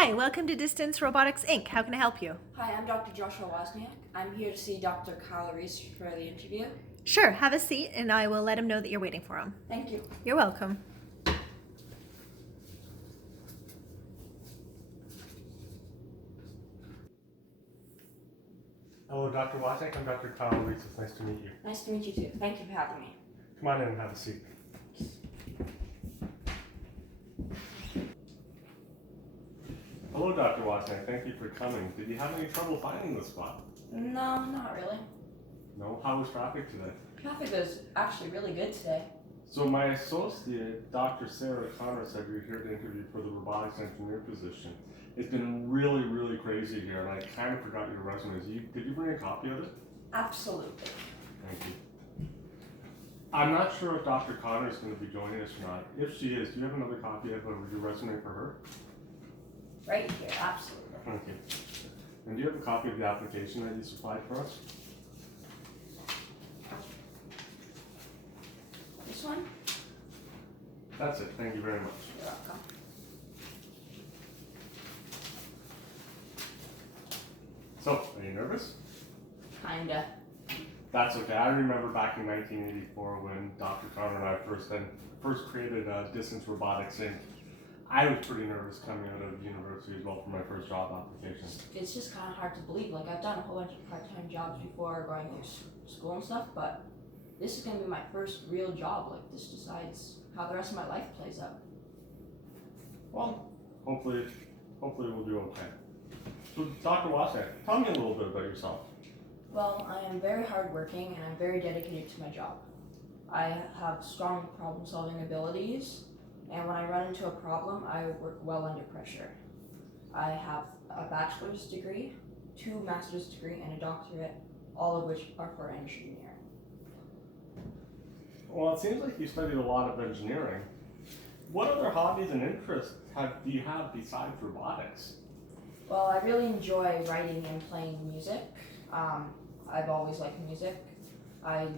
Hi, welcome to Distance Robotics Inc. How can I help you? Hi, I'm Dr. Joshua Wozniak. I'm here to see Dr. Kyle Reese for the interview. Sure, have a seat and I will let him know that you're waiting for him. Thank you. You're welcome. Hello, Dr. Wozniak. I'm Dr. Kyle Reese. It's nice to meet you. Nice to meet you too. Thank you for having me. Come on in and have a seat. Hello, Dr. Wozniak. Thank you for coming. Did you have any trouble finding the spot? No, not really. No? How was traffic today? Traffic was actually really good today. So my associate, Dr. Sarah Connor, said you're here to interview for the robotics engineer position. It's been really, really crazy here, and I kind of forgot your resume. Did you bring a copy of it? Absolutely. Thank you. I'm not sure if Dr. Connor is going to be joining us or not. If she is, do you have another copy of your resume for her? Right here, absolutely. Thank you. And do you have a copy of the application that you supplied for us? This one? That's it. Thank you very much. You're welcome. So, are you nervous? Kinda. That's okay. I remember back in 1984 when Dr. Connor and I first created Distance Robotics Inc. I was pretty nervous coming out of university as well for my first job application. It's just kind of hard to believe. Like, I've done a whole bunch of part-time jobs before going through school and stuff, but this is going to be my first real job. Like, this decides how the rest of my life plays out. Well, hopefully we'll do okay. So, Dr. Wozniak, tell me a little bit about yourself. Well, I am very hardworking and I'm very dedicated to my job. I have strong problem-solving abilities, and when I run into a problem, I work well under pressure. I have a bachelor's degree, 2 master's degree, and a doctorate, all of which are for engineering. Well, it seems like you studied a lot of engineering. What other hobbies and interests do you have besides robotics? Well, I really enjoy writing and playing music. I've always liked music. I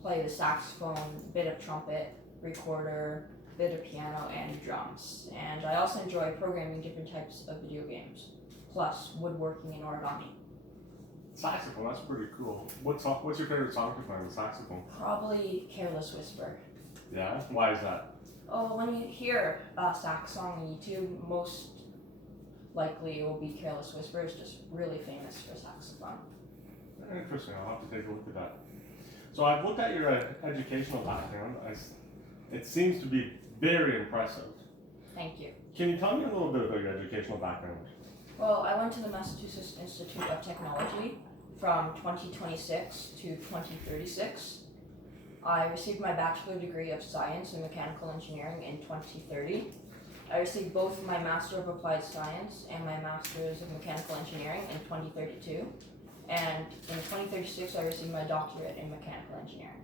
play the saxophone, bit of trumpet, recorder, bit of piano, and drums. And I also enjoy programming different types of video games, plus woodworking and origami. Saxophone, that's pretty cool. What's your favorite song to play on the saxophone? Probably Careless Whisper. Yeah? Why is that? Oh, when you hear a sax song on YouTube, most likely it will be Careless Whisper. It's just really famous for saxophone. Interesting, I'll have to take a look at that. So I've looked at your educational background. It seems to be very impressive. Thank you. Can you tell me a little bit about your educational background? Well, I went to the Massachusetts Institute of Technology from 2026 to 2036. I received my bachelor degree of science in mechanical engineering in 2030. I received both my Master of Applied Science and my Master's of Mechanical Engineering in 2032. And in 2036, I received my doctorate in mechanical engineering.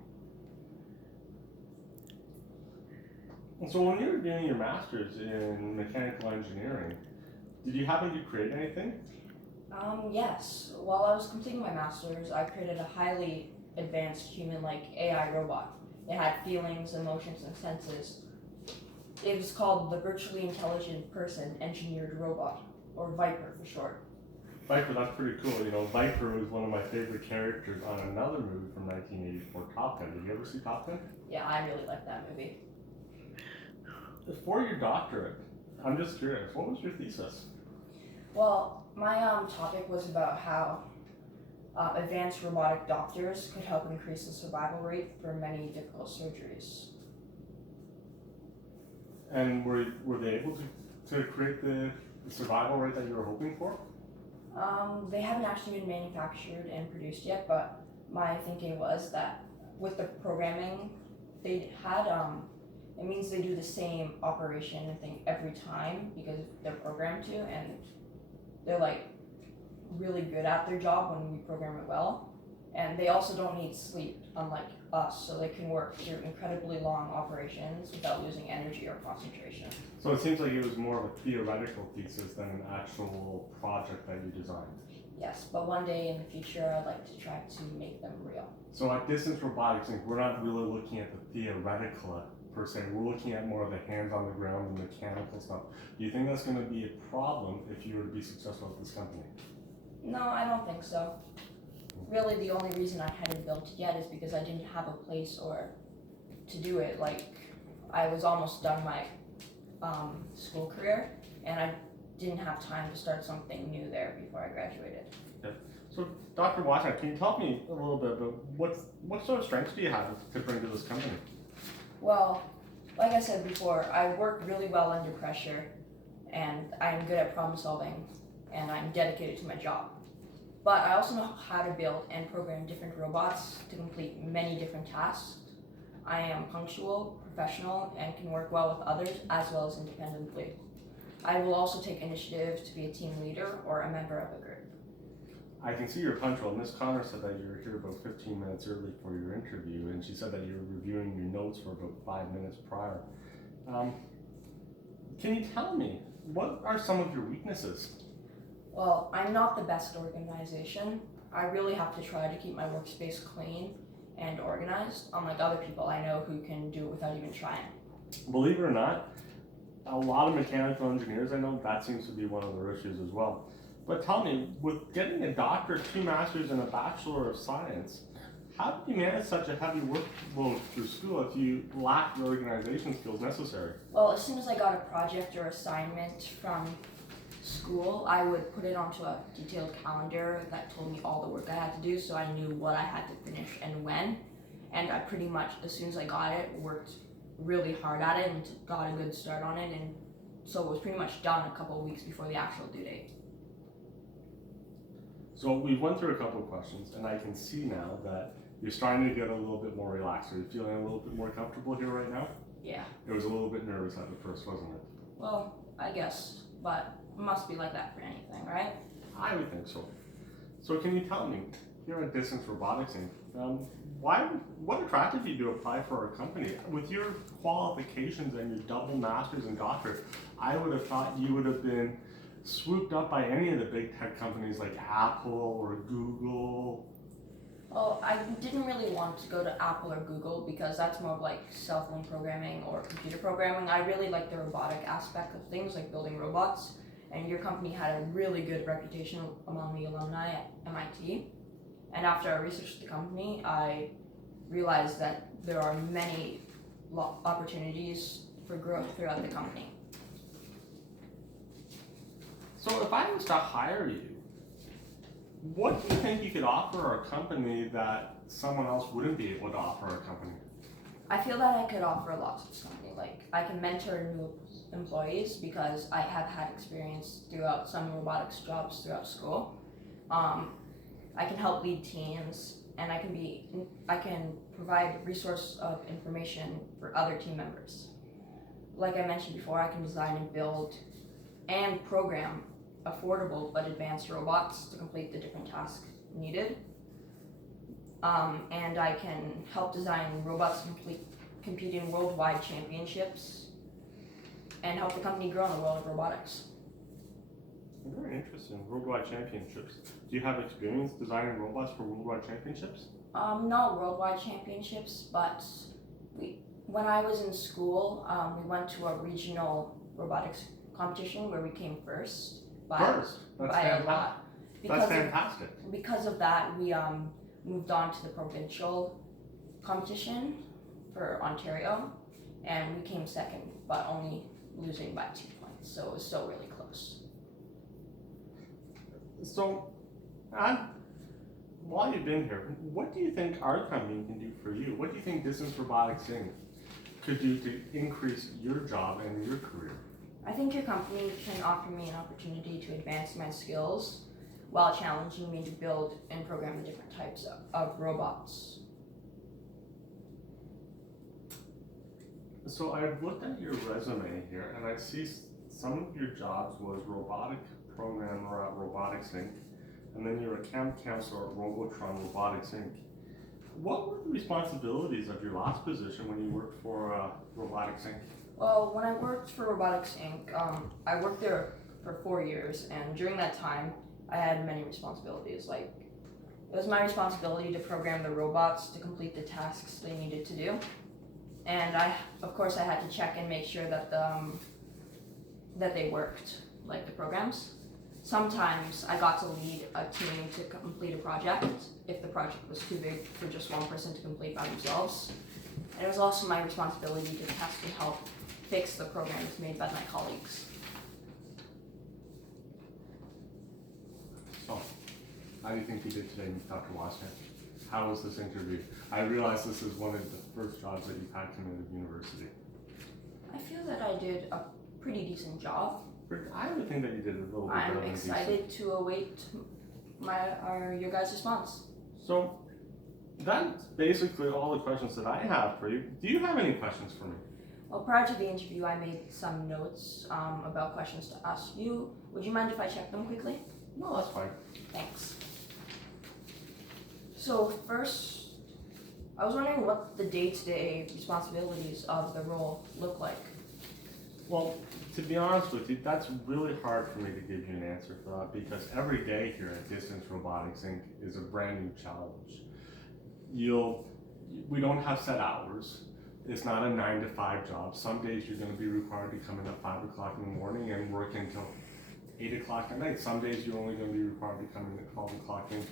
And so when you were doing your master's in mechanical engineering, did you happen to create anything? Yes. While I was completing my master's, I created a highly advanced human-like AI robot. It had feelings, emotions, and senses. It was called the Virtually Intelligent Person Engineered Robot, or Viper for short. Viper, that's pretty cool. You know, Viper was one of my favorite characters on another movie from 1984, Top Gun. Did you ever see Top Gun? Yeah, I really liked that movie. For your doctorate, I'm just curious, what was your thesis? Well, my topic was about how advanced robotic doctors could help increase the survival rate for many difficult surgeries. And were they able to create the survival rate that you were hoping for? They haven't actually been manufactured and produced yet, but my thinking was that with the programming they had, it means they do the same operation and thing every time because they're programmed to, and they're like really good at their job when we program it well. And they also don't need sleep, unlike us, so they can work through incredibly long operations without losing energy or concentration. So it seems like it was more of a theoretical thesis than an actual project that you designed. Yes, but one day in the future, I'd like to try to make them real. So at Distance Robotics Inc., we're not really looking at the theoretical per se. We're looking at more of the hands on the ground and mechanical stuff. Do you think that's going to be a problem if you were to be successful at this company? No, I don't think so. Really, the only reason I hadn't built it yet is because I didn't have a place or to do it. Like, I was almost done my school career, and I didn't have time to start something new there before I graduated. So, Dr. Watson, can you tell me a little bit about what sort of strengths do you have to bring to this company? Well, like I said before, I work really well under pressure, and I'm good at problem solving, and I'm dedicated to my job. But I also know how to build and program different robots to complete many different tasks. I am punctual, professional, and can work well with others as well as independently. I will also take initiative to be a team leader or a member of a group. I can see you're punctual. Miss Connor said that you were here about 15 minutes early for your interview, and she said that you were reviewing your notes for about 5 minutes prior. Can you tell me, what are some of your weaknesses? Well, I'm not the best organization. I really have to try to keep my workspace clean and organized, unlike other people I know who can do it without even trying. Believe it or not, a lot of mechanical engineers I know, that seems to be one of their issues as well. But tell me, with getting a doctorate, 2 masters, and a bachelor of science, how did you manage such a heavy workload through school if you lack the organization skills necessary? Well, as soon as I got a project or assignment from school, I would put it onto a detailed calendar that told me all the work I had to do, so I knew what I had to finish and when. And I pretty much, as soon as I got it, worked really hard at it and got a good start on it, and so it was pretty much done a couple of weeks before the actual due date. So we've went through a couple of questions, and I can see now that you're starting to get a little bit more relaxed. Are you feeling a little bit more comfortable here right now? Yeah, It was a little bit nervous at the first, wasn't it? well, I guess, but it must be like that for anything, right? I would think so. So can you tell me, here at Distance Robotics Inc., what attracted you to apply for our company? With your qualifications and your double masters and doctorate, I would have thought you would have been swooped up by any of the big tech companies like Apple or Google. Well, I didn't really want to go to Apple or Google because that's more of like cell phone programming or computer programming. I really like the robotic aspect of things, like building robots. And your company had a really good reputation among the alumni at MIT. And after I researched the company, I realized that there are many opportunities for growth throughout the company. So if I was to hire you, what do you think you could offer our company that someone else wouldn't be able to offer our company? I feel that I could offer lots of something. Like, I can mentor new employees because I have had experience throughout some robotics jobs throughout school. I can help lead teams, and I can provide resource of information for other team members. Like I mentioned before, I can design and build and program affordable but advanced robots to complete the different tasks needed. And I can help design robots compete in worldwide championships and help the company grow in the world of robotics. Very interesting. Worldwide championships. Do you have experience designing robots for worldwide championships? Not worldwide championships, but when I was in school, we went to a regional robotics competition where we came first. First? That's a lot. That's fantastic. Because of that, we moved on to the provincial competition for Ontario, and we came second, but only losing by 2 points. So it was still really close. So, while you've been here, what do you think our company can do for you? What do you think Distance Robotics Inc. could do to increase your job and your career? I think your company can offer me an opportunity to advance my skills while challenging me to build and program the different types of robots. So I've looked at your resume here, and I see some of your jobs was robotic programmer at Robotics Inc., and then you're a camp counselor at Robotron Robotics Inc. What were the responsibilities of your last position when you worked for Robotics Inc.? Well, when I worked for Robotics Inc., I worked there for 4 years, and during that time, I had many responsibilities. Like, it was my responsibility to program the robots to complete the tasks they needed to do. and of course, I had to check and make sure that that they worked, like the programs. Sometimes I got to lead a team to complete a project if the project was too big for just one person to complete by themselves. And it was also my responsibility to test and help fix the programs made by my colleagues. So, how do you think you did today, Dr. Wasner? How was this interview? I realize this is one of the first jobs that you've had coming out of university. I feel that I did a pretty decent job. I would think that you did a little bit better I'm than decent. excited to await your guys' response. So, that's basically all the questions that I have for you. Do you have any questions for me? Well, prior to the interview, I made some notes about questions to ask you. Would you mind if I check them quickly? No, that's fine. Thanks. So first, I was wondering what the day-to-day responsibilities of the role look like. Well, to be honest with you, that's really hard for me to give you an answer for that because every day here at Distance Robotics Inc. is a brand new challenge. We don't have set hours. It's not a 9 to 5 job. Some days you're going to be required to come in at 5 o'clock in the morning and work until 8 o'clock at night. Some days you're only going to be required to come in at 12 o'clock. And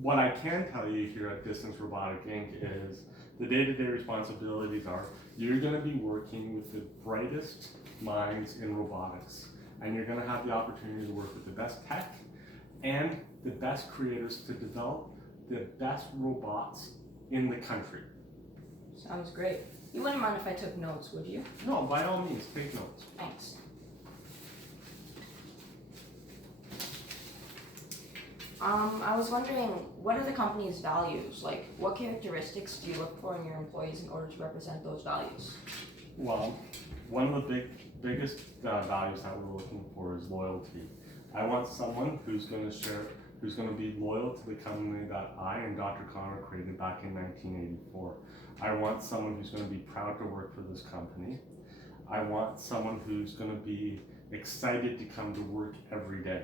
what I can tell you here at Distance Robotics Inc. is the day-to-day responsibilities are you're going to be working with the brightest minds in robotics, and you're going to have the opportunity to work with the best tech and the best creators to develop the best robots in the country. Sounds great. You wouldn't mind if I took notes, would you? No, by all means, take notes. Thanks. I was wondering, what are the company's values? Like, what characteristics do you look for in your employees in order to represent those values? Well, one of the biggest values that we're looking for is loyalty. I want someone who's going to be loyal to the company that I and Dr. Connor created back in 1984. I want someone who's going to be proud to work for this company. I want someone who's going to be excited to come to work every day.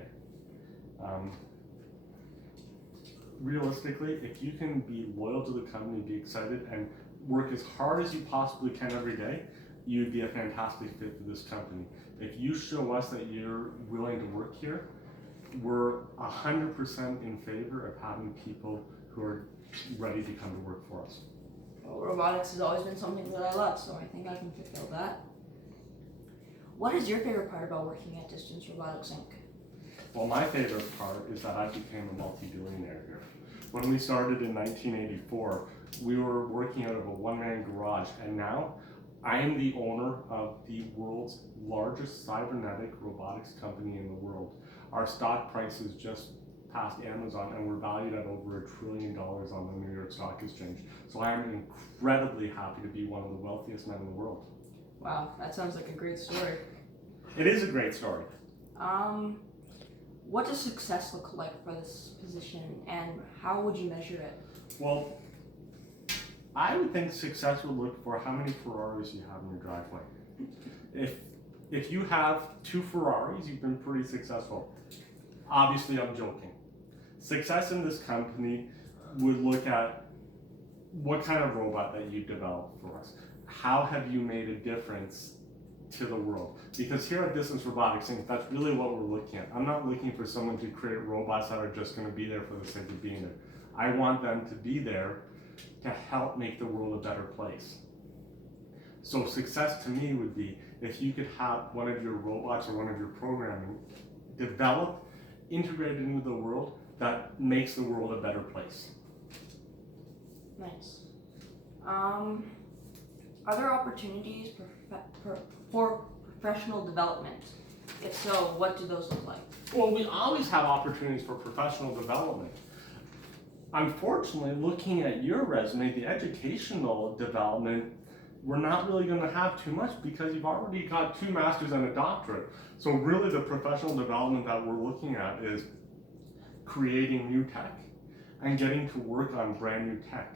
Realistically, if you can be loyal to the company, be excited, and work as hard as you possibly can every day, you'd be a fantastic fit for this company. If you show us that you're willing to work here, we're 100% in favor of having people who are ready to come to work for us. Well, robotics has always been something that I love, so I think I can fulfill that. What is your favorite part about working at Distance Robotics Inc.? Well, my favorite part is that I became a multi-billionaire here. When we started in 1984, we were working out of a one-man garage, and now I am the owner of the world's largest cybernetic robotics company in the world. Our stock price is just past Amazon, and we're valued at over $1 trillion on the New York Stock Exchange. So I am incredibly happy to be one of the wealthiest men in the world. Wow, that sounds like a great story. It is a great story. What does success look like for this position, and how would you measure it? Well, I would think success would look for how many Ferraris you have in your driveway. If you have 2 Ferraris, you've been pretty successful. Obviously, I'm joking. Success in this company would look at what kind of robot that you developed for us. How have you made a difference to the world? Because here at Distance Robotics Inc., that's really what we're looking at. I'm not looking for someone to create robots that are just going to be there for the sake of being there. I want them to be there to help make the world a better place. So success to me would be if you could have one of your robots or one of your programming developed, integrated into the world that makes the world a better place. Nice. Are there opportunities for professional development? If so, what do those look like? Well, we always have opportunities for professional development. Unfortunately, looking at your resume, the educational development, we're not really going to have too much because you've already got 2 masters and a doctorate. So really the professional development that we're looking at is creating new tech and getting to work on brand new tech.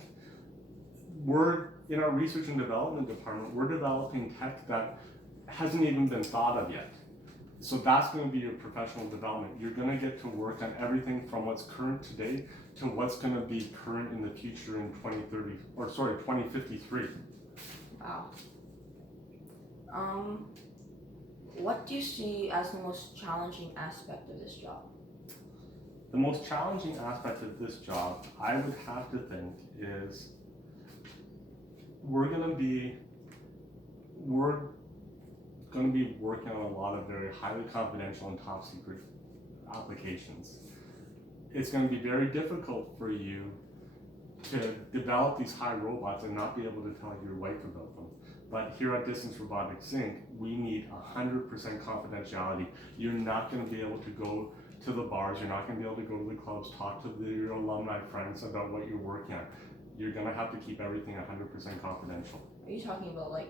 We're, in our research and development department, we're developing tech that hasn't even been thought of yet. So that's going to be your professional development. You're going to get to work on everything from what's current today to what's going to be current in the future in 2053. Wow. What do you see as the most challenging aspect of this job? The most challenging aspect of this job, I would have to think, is we're gonna be working on a lot of very highly confidential and top secret applications. It's going to be very difficult for you to develop these high robots and not be able to tell your wife about them. But here at Distance Robotics Inc., we need 100% confidentiality. You're not going to be able to go to the bars, you're not going to be able to go to the clubs, talk to your alumni friends about what you're working on. You're going to have to keep everything 100% confidential. Are you talking about like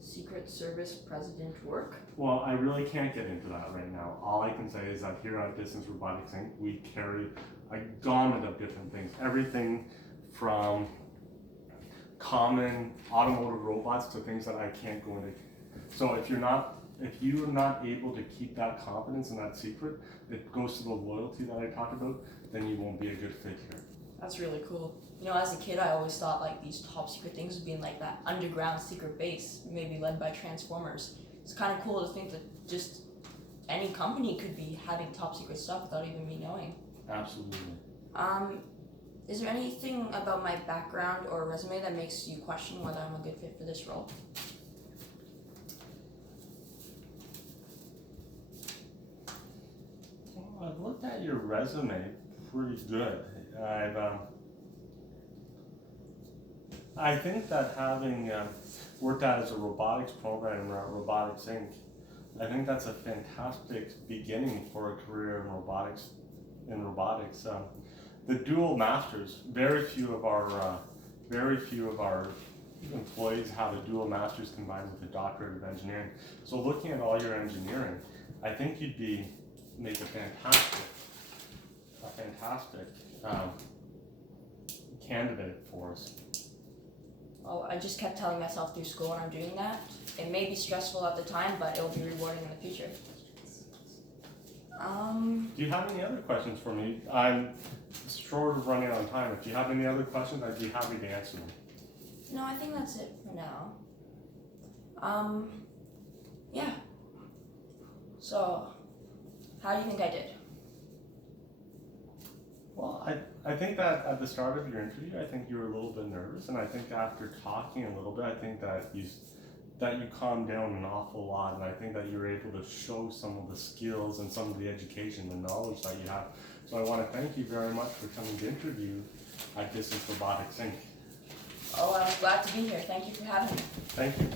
Secret Service president work? Well, I really can't get into that right now. All I can say is that here at Distance Robotics Inc., we carry a gamut of different things. Everything from common automotive robots to things that I can't go into. So if you're not able to keep that confidence and that secret, it goes to the loyalty that I talked about, then you won't be a good fit here. That's really cool. You know, as a kid, I always thought like these top secret things would be in like that underground secret base, maybe led by Transformers. It's kind of cool to think that just any company could be having top secret stuff without even me knowing. Absolutely. Is there anything about my background or resume that makes you question whether I'm a good fit for this role? Well, I've looked at your resume pretty good. I think that having worked out as a robotics programmer at Robotics Inc., I think that's a fantastic beginning for a career in robotics. The dual masters, very few of our employees have a dual master's combined with a doctorate of engineering. So looking at all your engineering, I think you'd make a fantastic candidate for us. Well, I just kept telling myself through school when I'm doing that. It may be stressful at the time, but it will be rewarding in the future. Do you have any other questions for me? I'm short of running out of time. If you have any other questions, I'd be happy to answer them. No, I think that's it for now. Yeah. So, how do you think I did? Well, I think that at the start of your interview, I think you were a little bit nervous, and I think after talking a little bit, I think that you calmed down an awful lot, and I think that you were able to show some of the skills and some of the education and knowledge that you have. So I want to thank you very much for coming to interview at Distance Robotics Inc. Oh, I'm glad to be here. Thank you for having me. Thank you.